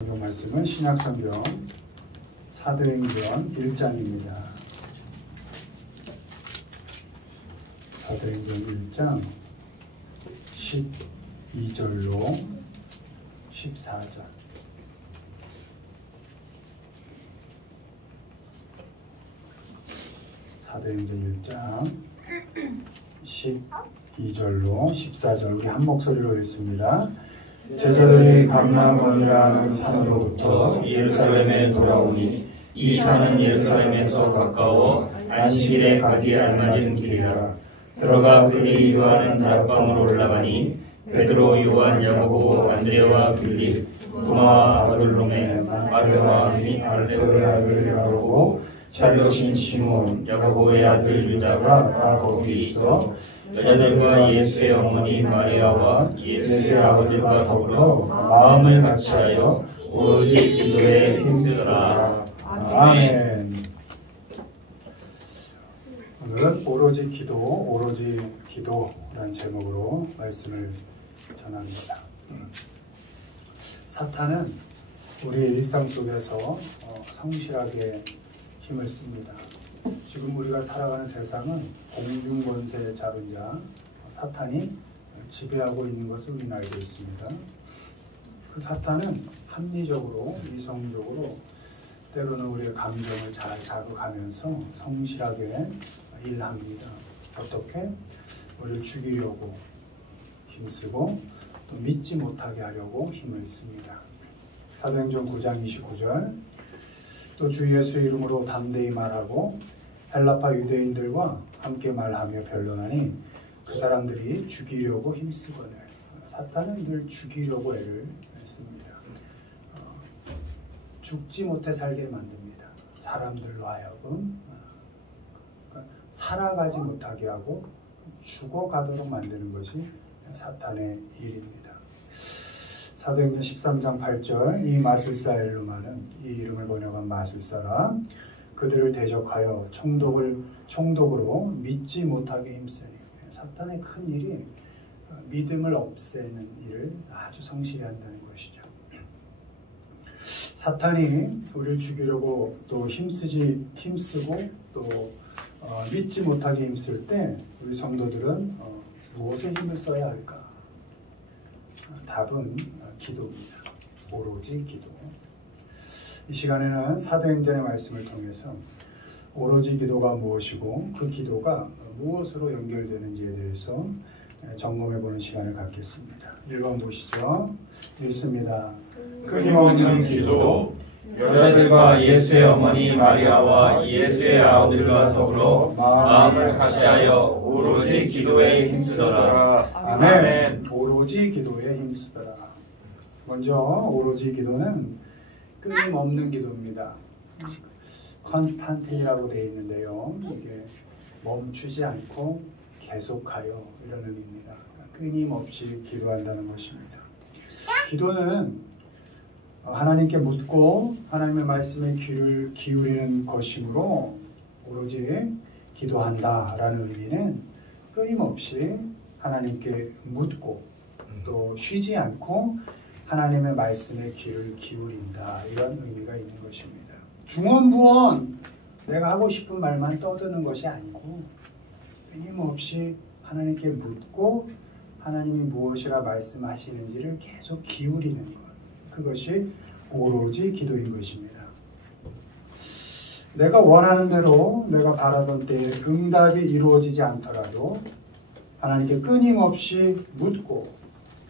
성경 말씀은 신약성경 사도행전 1장입니다. 사도행전 1장 12절로 14절. 사도행전 1장 12절로 14절 우리 한 목소리로 읽습니다. 제자들이 감람원이라는 산으로부터 예루살렘에 돌아오니 이 산은 예루살렘에서 가까워 안식일에 가기 알맞은 길이라. 들어가 그들이 유하는 다락방으로 올라가니 베드로, 요한, 야고보, 안드레와 빌립, 도마와 바돌로메, 마테와 및 알레오의 아들 야고보, 샬롯인 시몬, 야고보의 아들 유다가 다 거기 있어 여자들과 예수의 어머니 마리아와 예수의 아버지가 더불어 마음을 같이하여 오로지 기도에 힘쓰라. 아멘. 오늘은 오로지 기도라는 제목으로 말씀을 전합니다. 사탄은 우리의 일상 속에서 성실하게 힘을 씁니다. 지금 우리가 살아가는 세상은 공중권세의 자본자 사탄이 지배하고 있는 것을 우리는 알고 있습니다. 그 사탄은 합리적으로, 이성적으로 때로는 우리의 감정을 잘 자극하면서 성실하게 일합니다. 어떻게? 우리를 죽이려고 힘쓰고 또 믿지 못하게 하려고 힘을 씁니다. 사도행전 9장 29절 또 주 예수의 이름으로 담대히 말하고 헬라파 유대인들과 함께 말하며 변론하니 그 사람들이 죽이려고 힘쓰거늘. 사탄은 늘 죽이려고 애를 씁니다. 죽지 못해 살게 만듭니다. 사람들로 하여금 살아가지 못하게 하고 죽어가도록 만드는 것이 사탄의 일입니다. 사도행전 13장 8절 이 마술사 엘루마는 이 이름을 번역한 마술사라 그들을 대적하여 총독으로 믿지 못하게 힘쓰니. 사탄의 큰 일이 믿음을 없애는 일을 아주 성실히 한다는 것이죠. 사탄이 우리를 죽이려고 또 힘쓰고 또 믿지 못하게 힘쓸 때 우리 성도들은 무엇에 힘을 써야 할까? 답은 기도입니다. 오로지 기도. 이 시간에는 사도행전의 말씀을 통해서 오로지 기도가 무엇이고 그 기도가 무엇으로 연결되는지에 대해서 점검해보는 시간을 갖겠습니다. 1번 보시죠. 읽습니다. 끊임없는 기도. 여자들과 예수의 어머니 마리아와 예수의 아우들과 더불어 마음을 같이하여 오로지 기도에 힘쓰더라. 아멘. 오로지 기도에 힘쓰더라. 먼저 오로지 기도는 끊임없는 기도입니다. 컨스탄트라고 되어 있는데요. 이게 멈추지 않고 계속하여 이런 의미입니다. 끊임없이 기도한다는 것입니다. 기도는 하나님께 묻고 하나님의 말씀에 귀를 기울이는 것이므로 오로지 기도한다라는 의미는 끊임없이 하나님께 묻고 또 쉬지 않고 하나님의 말씀에 귀를 기울인다 이런 의미가 있는 것입니다. 중언부언 내가 하고 싶은 말만 떠드는 것이 아니고 끊임없이 하나님께 묻고 하나님이 무엇이라 말씀하시는지를 계속 기울이는 것, 그것이 오로지 기도인 것입니다. 내가 원하는 대로 내가 바라던 때에 응답이 이루어지지 않더라도 하나님께 끊임없이 묻고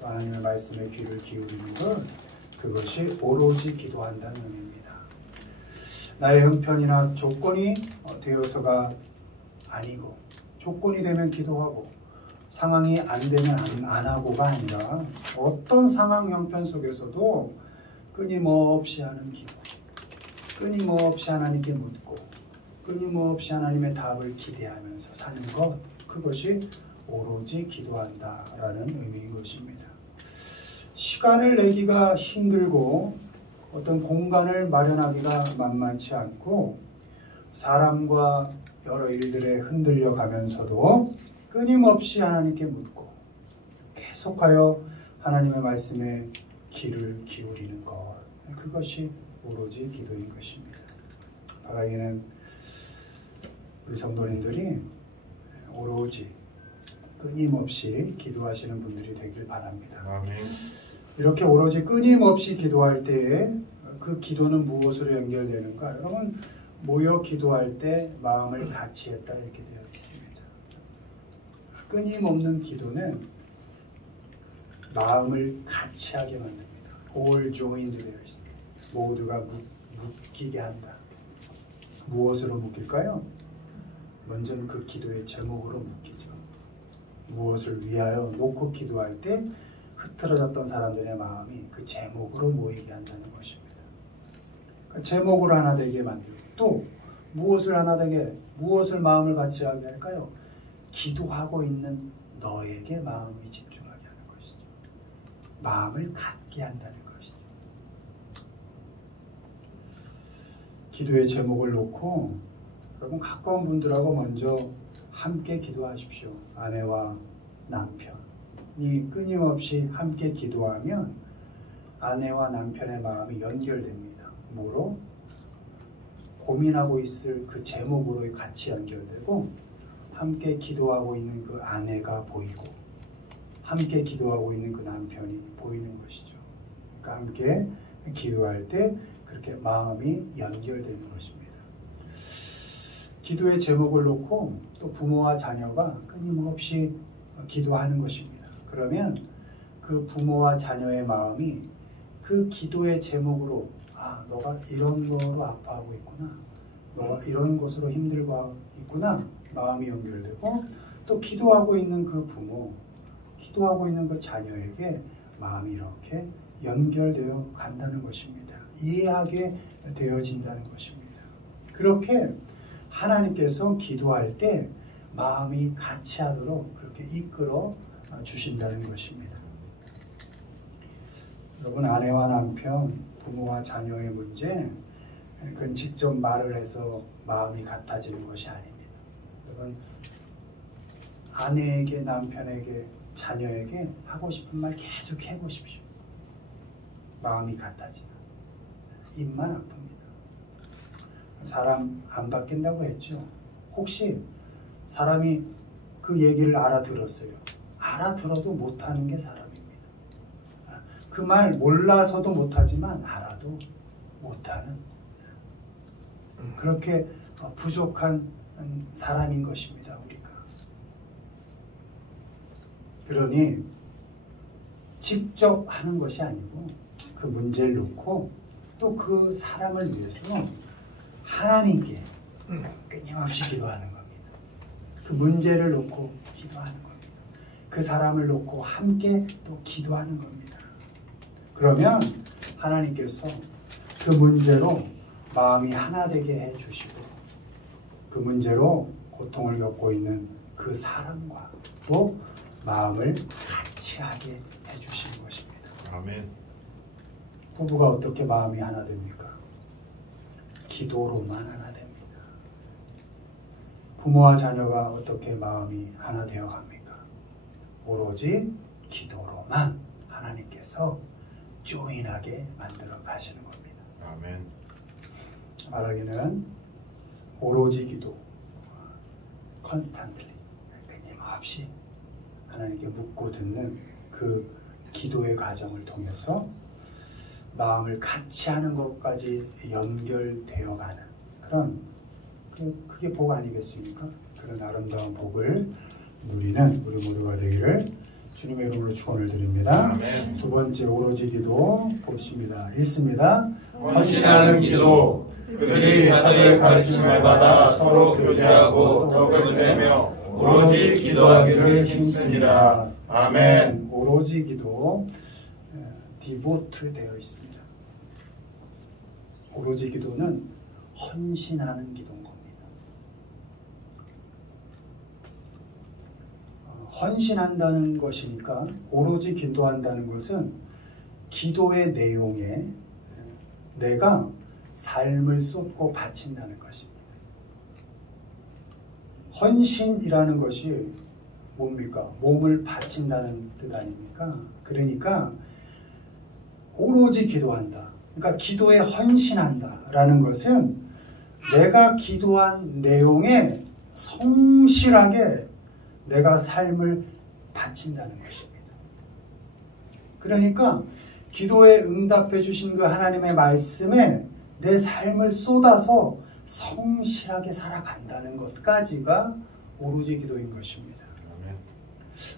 또 하나님의 말씀에 귀를 기울이는 것, 그것이 오로지 기도한다는 의미입니다. 나의 형편이나 조건이 되어서가 아니고 조건이 되면 기도하고 상황이 안 되면 안 하고가 아니라 어떤 상황 형편 속에서도 끊임없이 하는 기도, 끊임없이 하나님께 묻고 끊임없이 하나님의 답을 기대하면서 사는 것, 그것이 오로지 기도한다라는 의미인 것입니다. 시간을 내기가 힘들고 어떤 공간을 마련하기가 만만치 않고 사람과 여러 일들에 흔들려 가면서도 끊임없이 하나님께 묻고 계속하여 하나님의 말씀에 귀를 기울이는 것, 그것이 오로지 기도인 것입니다. 바라기는 우리 성도님들이 오로지 끊임없이 기도하시는 분들이 되길 바랍니다. 아멘. 이렇게 오로지 끊임없이 기도할 때에 그 기도는 무엇으로 연결되는가? 여러분, 모여 기도할 때 마음을 같이 했다 이렇게 되어 있습니다. 끊임없는 기도는 마음을 같이 하게 만듭니다. All joined 되어 있습니다. 모두가 묶이게 한다. 무엇으로 묶일까요? 먼저는 그 기도의 제목으로 묶이죠. 무엇을 위하여 놓고 기도할 때 흐트러졌던 사람들의 마음이 그 제목으로 모이게 한다는 것입니다. 그러니까 제목으로 하나 되게 만들고, 또 무엇을 하나 되게, 무엇을 마음을 같이 하게 할까요? 기도하고 있는 너에게 마음이 집중하게 하는 것이죠. 마음을 갖게 한다는 것이죠. 기도의 제목을 놓고 여러분 가까운 분들하고 먼저 함께 기도하십시오. 아내와 남편이 끊임없이 함께 기도하면 아내와 남편의 마음이 연결됩니다. 뭐로? 고민하고 있을 그 제목으로 같이 연결되고, 함께 기도하고 있는 그 아내가 보이고 함께 기도하고 있는 그 남편이 보이는 것이죠. 그러니까 함께 기도할 때 그렇게 마음이 연결되는 것입니다. 기도의 제목을 놓고 또 부모와 자녀가 끊임없이 기도하는 것입니다. 그러면 그 부모와 자녀의 마음이 그 기도의 제목으로, 아, 너가 이런 거로 아파하고 있구나, 너가 이런 것으로 힘들고 있구나, 마음이 연결되고, 또 기도하고 있는 그 부모, 기도하고 있는 그 자녀에게 마음이 이렇게 연결되어 간다는 것입니다. 이해하게 되어진다는 것입니다. 그렇게 하나님께서 기도할 때 마음이 같이 하도록 그렇게 이끌어 주신다는 것입니다. 여러분, 아내와 남편, 부모와 자녀의 문제, 그건 직접 말을 해서 마음이 같아지는 것이 아닙니다. 여러분, 아내에게, 남편에게, 자녀에게 하고 싶은 말 계속 해보십시오. 마음이 같아지면. 입만 아픕니다. 사람 안 바뀐다고 했죠. 혹시 사람이 그 얘기를 알아들었어요. 알아들어도 못하는 게 사람입니다. 그 말 몰라서도 못하지만 알아도 못하는, 그렇게 부족한 사람인 것입니다. 우리가. 그러니 직접 하는 것이 아니고 그 문제를 놓고 또 그 사람을 위해서 하나님께 끊임없이 기도하는 겁니다. 그 문제를 놓고 기도하는 겁니다. 그 사람을 놓고 함께 또 기도하는 겁니다. 그러면 하나님께서 그 문제로 마음이 하나 되게 해주시고, 그 문제로 고통을 겪고 있는 그 사람과 또 마음을 같이 하게 해주시는 것입니다. 아멘. 부부가 어떻게 마음이 하나 됩니까? 기도로만 하나 됩니다. 부모와 자녀가 어떻게 마음이 하나 되어 갑니까? 오로지 기도로만 하나님께서 조인하게 만들어 가시는 겁니다. 아멘. 말하기는 오로지 기도, 컨스탄틀리, 끊임없이 하나님께 묻고 듣는 그 기도의 과정을 통해서 마음을 같이 하는 것까지 연결되어 가는 그런, 그게 복 아니겠습니까? 그런 아름다운 복을 누리는 우리 모두가 되기를 주님의 이름으로 축원을 드립니다. 아멘. 두 번째 오로지 기도 보십니다. 읽습니다. 헌신하는 기도. 그들이 사도의 가르침을 받아 서로 교제하고 떡을 떼며 오로지 기도하기를 힘쓰니라. 아멘. 오로지 기도, 디보트 되어 있습니다. 오로지 기도는 헌신하는 기도인 겁니다. 헌신한다는 것이니까, 오로지 기도한다는 것은 기도의 내용에 내가 삶을 쏟고 바친다는 것입니다. 헌신이라는 것이 뭡니까? 몸을 바친다는 뜻 아닙니까? 그러니까 오로지 기도한다. 그러니까 기도에 헌신한다라는 것은 내가 기도한 내용에 성실하게 내가 삶을 바친다는 것입니다. 그러니까 기도에 응답해 주신 그 하나님의 말씀에 내 삶을 쏟아서 성실하게 살아간다는 것까지가 오로지 기도인 것입니다.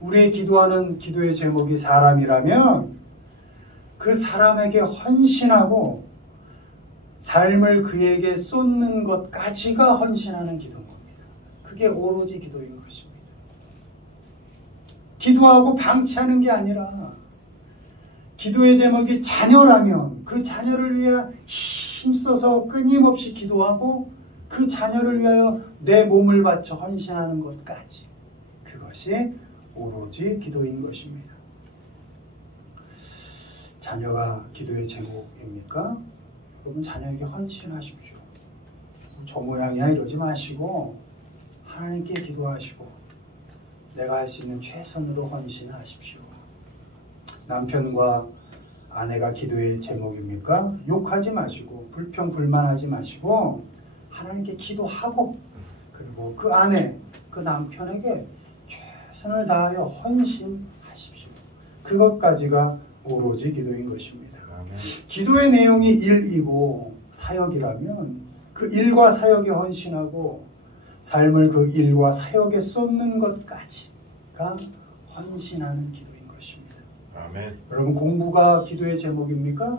우리의 기도하는 기도의 제목이 사람이라면 그 사람에게 헌신하고 삶을 그에게 쏟는 것까지가 헌신하는 기도인 겁니다. 그게 오로지 기도인 것입니다. 기도하고 방치하는 게 아니라 기도의 제목이 자녀라면 그 자녀를 위해 힘써서 끊임없이 기도하고 그 자녀를 위하여 내 몸을 바쳐 헌신하는 것까지, 그것이 오로지 기도인 것입니다. 자녀가 기도의 제목입니까? 여러분, 자녀에게 헌신하십시오. 저 모양이야 이러지 마시고 하나님께 기도하시고 내가 할 수 있는 최선으로 헌신하십시오. 남편과 아내가 기도의 제목입니까? 욕하지 마시고 불평 불만하지 마시고 하나님께 기도하고, 그리고 그 아내, 그 남편에게 최선을 다하여 헌신하십시오. 그것까지가 오로지 기도인 것입니다. 기도의 내용이 일이고 사역이라면 그 일과 사역에 헌신하고 삶을 그 일과 사역에 쏟는 것까지가 헌신하는 기도인 것입니다. 아멘. 여러분, 공부가 기도의 제목입니까?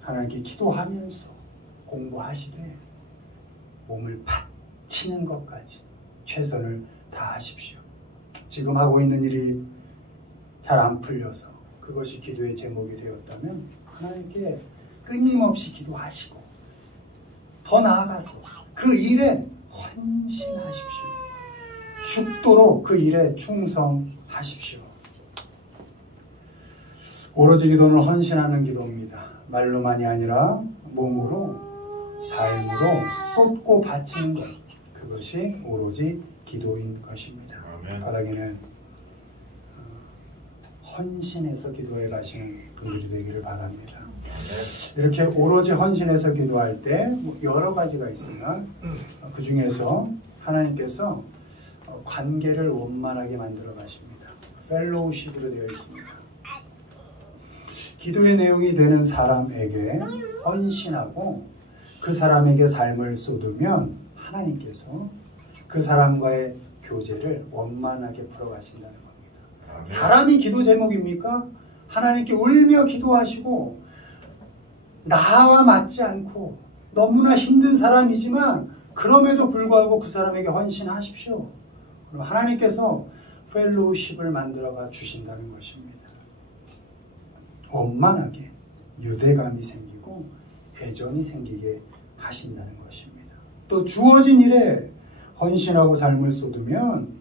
하나님께 기도하면서 공부하시되 몸을 바치는 것까지 최선을 다하십시오. 지금 하고 있는 일이 잘 안 풀려서 그것이 기도의 제목이 되었다면 하나님께 끊임없이 기도하시고 더 나아가서 그 일에 헌신하십시오. 죽도록 그 일에 충성하십시오. 오로지 기도는 헌신하는 기도입니다. 말로만이 아니라 몸으로, 삶으로 쏟고 바치는 것, 그것이 오로지 기도인 것입니다. 아멘. 바라기는 헌신해서 기도해 가시는 분들이 되기를 바랍니다. 이렇게 오로지 헌신해서 기도할 때 여러 가지가 있으나 그 중에서 하나님께서 관계를 원만하게 만들어 가십니다. 펠로우십으로 되어 있습니다. 기도의 내용이 되는 사람에게 헌신하고 그 사람에게 삶을 쏟으면 하나님께서 그 사람과의 교제를 원만하게 풀어가신다는 겁니다. 아멘. 사람이 기도 제목입니까? 하나님께 울며 기도하시고 나와 맞지 않고 너무나 힘든 사람이지만 그럼에도 불구하고 그 사람에게 헌신하십시오. 그럼 하나님께서 펠로우십을 만들어가 주신다는 것입니다. 원만하게 유대감이 생기고 애정이 생기게 하신다는 것입니다. 또 주어진 일에 헌신하고 삶을 쏟으면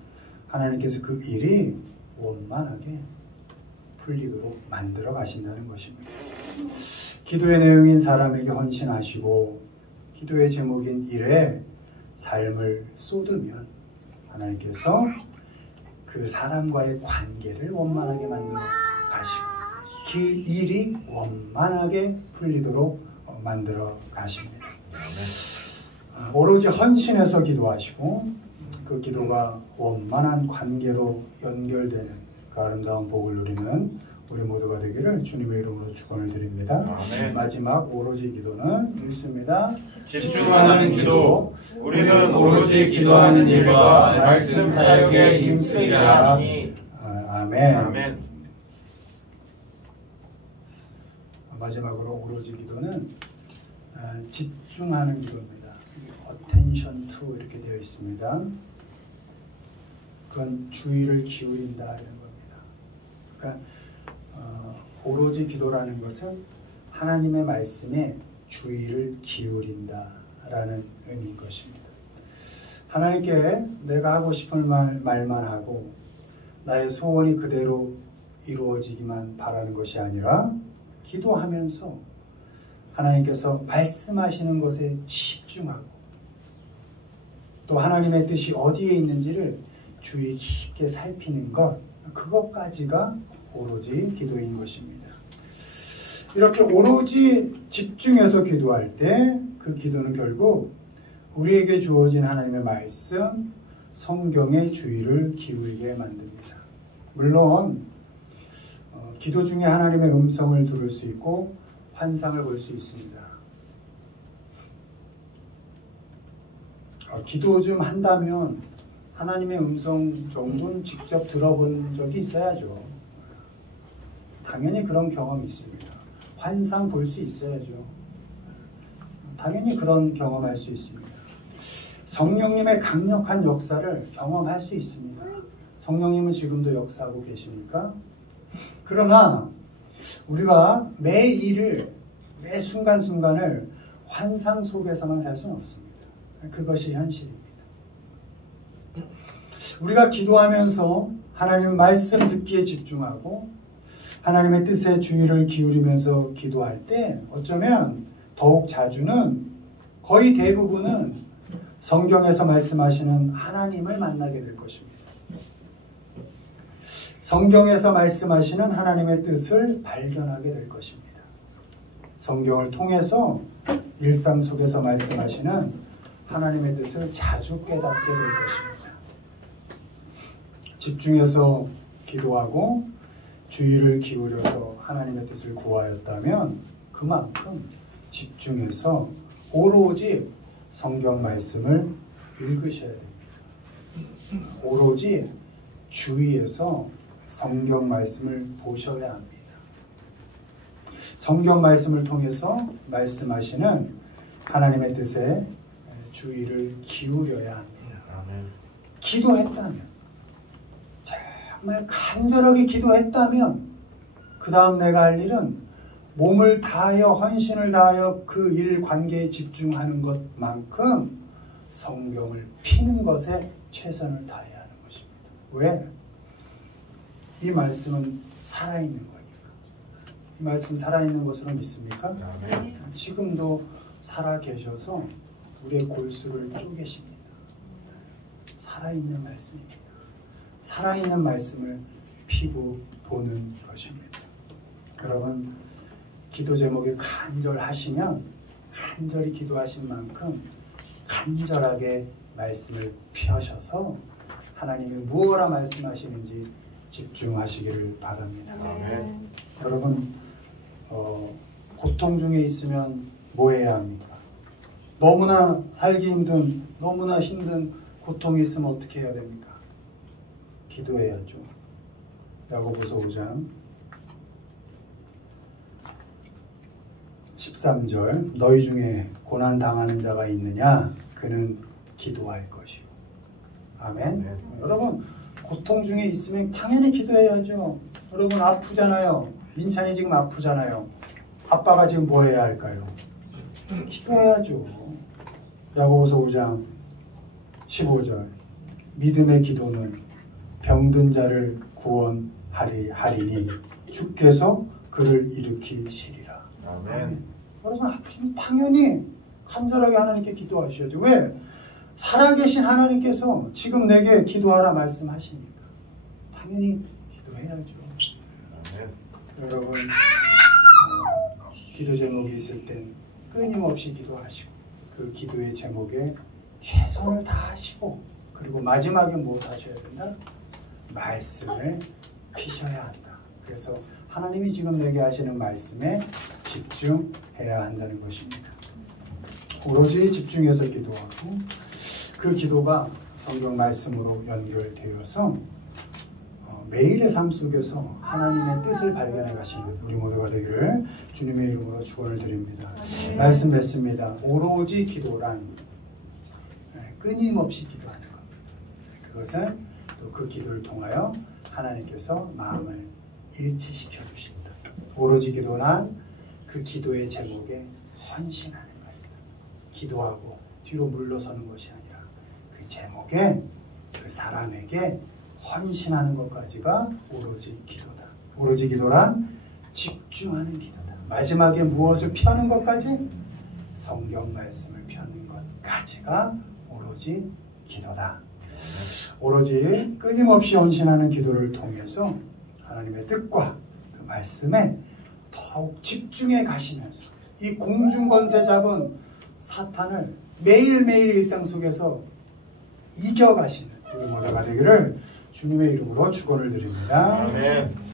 하나님께서 그 일이 원만하게 풀리도록 만들어 가신다는 것입니다. 기도의 내용인 사람에게 헌신하시고 기도의 제목인 일에 삶을 쏟으면 하나님께서 그 사람과의 관계를 원만하게 만들어 가시고 그 일이 원만하게 풀리도록 만들어 가십니다. 오로지 헌신해서 기도하시고 그 기도가 원만한 관계로 연결되는 그 아름다운 복을 누리는 우리 모두가 되기를 주님의 이름으로 축원을 드립니다. 아멘. 마지막 오로지 기도는 읽습니다. 집중하는 기도. 우리는 오로지 기도하는 일과 말씀 사역에 힘쓰리라 하니. 아멘. 아멘. 마지막으로 오로지 기도는 집중하는 기도입니다. attention to 이렇게 되어 있습니다. 그건 주의를 기울인다 이런 겁니다. 그러니까 오로지 기도라는 것은 하나님의 말씀에 주의를 기울인다라는 의미인 것입니다. 하나님께 내가 하고 싶은 말만 하고 나의 소원이 그대로 이루어지기만 바라는 것이 아니라 기도하면서 하나님께서 말씀하시는 것에 집중하고 또 하나님의 뜻이 어디에 있는지를 주의 깊게 살피는 것, 그것까지가 오로지 기도인 것입니다. 이렇게 오로지 집중해서 기도할 때 그 기도는 결국 우리에게 주어진 하나님의 말씀, 성경의 주의를 기울이게 만듭니다. 물론 기도 중에 하나님의 음성을 들을 수 있고 환상을 볼 수 있습니다. 기도 좀 한다면 하나님의 음성 정도는 직접 들어본 적이 있어야죠. 당연히 그런 경험이 있습니다. 환상 볼 수 있어야죠. 당연히 그런 경험할 수 있습니다. 성령님의 강력한 역사를 경험할 수 있습니다. 성령님은 지금도 역사하고 계십니까? 그러나 우리가 매 일을, 매 순간순간을 환상 속에서만 살 수는 없습니다. 그것이 현실입니다. 우리가 기도하면서 하나님 말씀 듣기에 집중하고 하나님의 뜻에 주의를 기울이면서 기도할 때 어쩌면 더욱 자주는, 거의 대부분은 성경에서 말씀하시는 하나님을 만나게 될 것입니다. 성경에서 말씀하시는 하나님의 뜻을 발견하게 될 것입니다. 성경을 통해서 일상 속에서 말씀하시는 하나님의 뜻을 자주 깨닫게 될 것입니다. 집중해서 기도하고 주의를 기울여서 하나님의 뜻을 구하였다면 그만큼 집중해서 오로지 성경 말씀을 읽으셔야 됩니다. 오로지 주의해서 성경 말씀을 보셔야 합니다. 성경 말씀을 통해서 말씀하시는 하나님의 뜻에 주의를 기울여야 합니다. 아멘. 기도했다면, 정말 간절하게 기도했다면 그 다음 내가 할 일은 몸을 다하여 헌신을 다하여 그 일 관계에 집중하는 것만큼 성경을 피는 것에 최선을 다해야 하는 것입니다. 왜? 이 말씀은 살아있는 거니까. 이 말씀 살아있는 것으로 믿습니까? 아멘. 지금도 살아 계셔서 우리의 골수를 쪼개십니다. 살아있는 말씀입니다. 살아있는 말씀을 피고 보는 것입니다. 여러분, 기도 제목이 간절하시면 간절히 기도하신 만큼 간절하게 말씀을 펴셔서 하나님이 무엇라 말씀하시는지 집중하시기를 바랍니다. 아멘. 여러분, 고통 중에 있으면 뭐 해야 합니까? 너무나 살기 힘든, 너무나 힘든 고통이 있으면 어떻게 해야 됩니까? 기도해야죠. 야고보서 5장 13절, 너희 중에 고난 당하는 자가 있느냐? 그는 기도할 것이요. 아멘. 네. 여러분, 고통 중에 있으면 당연히 기도해야죠. 여러분, 아프잖아요. 민찬이 지금 아프잖아요. 아빠가 지금 뭐 해야 할까요? 기도해야죠. 야고보서 5장 15절, 믿음의 기도는 병든 자를 구원하리니 주께서 그를 일으키시리라. 아멘. 여러분, 아프시면 당연히 간절하게 하나님께 기도하셔야죠. 왜? 살아계신 하나님께서 지금 내게 기도하라 말씀하시니까 당연히 기도해야죠. 아멘. 여러분, 기도 제목이 있을 땐 끊임없이 기도하시고 그 기도의 제목에 최선을 다하시고, 그리고 마지막에 무엇 하셔야 된다? 말씀을 피셔야 한다. 그래서 하나님이 지금 내게 하시는 말씀에 집중해야 한다는 것입니다. 오로지 집중해서 기도하고 그 기도가 성경 말씀으로 연결되어서 매일의 삶 속에서 하나님의 뜻을 발견해 가시는 우리 모두가 되기를 주님의 이름으로 축원을 드립니다. 말씀 맺습니다. 오로지 기도란 끊임없이 기도하는 겁니다. 그것은 또 그 기도를 통하여 하나님께서 마음을 일치시켜 주신다. 오로지 기도란 그 기도의 제목에 헌신하는 것이다. 기도하고 뒤로 물러서는 것이 아니라 그 제목에 그 사람에게 헌신하는 것까지가 오로지 기도다. 오로지 기도란 집중하는 기도다. 마지막에 무엇을 펴는 것까지? 성경 말씀을 펴는 것까지가 오로지 기도다. 오로지 끊임없이 헌신하는 기도를 통해서 하나님의 뜻과 그 말씀에 더욱 집중해 가시면서 이 공중권세 잡은 사탄을 매일매일 일상 속에서 이겨가시는 우리 모두가 되기를 주님의 이름으로 축원을 드립니다. 아멘.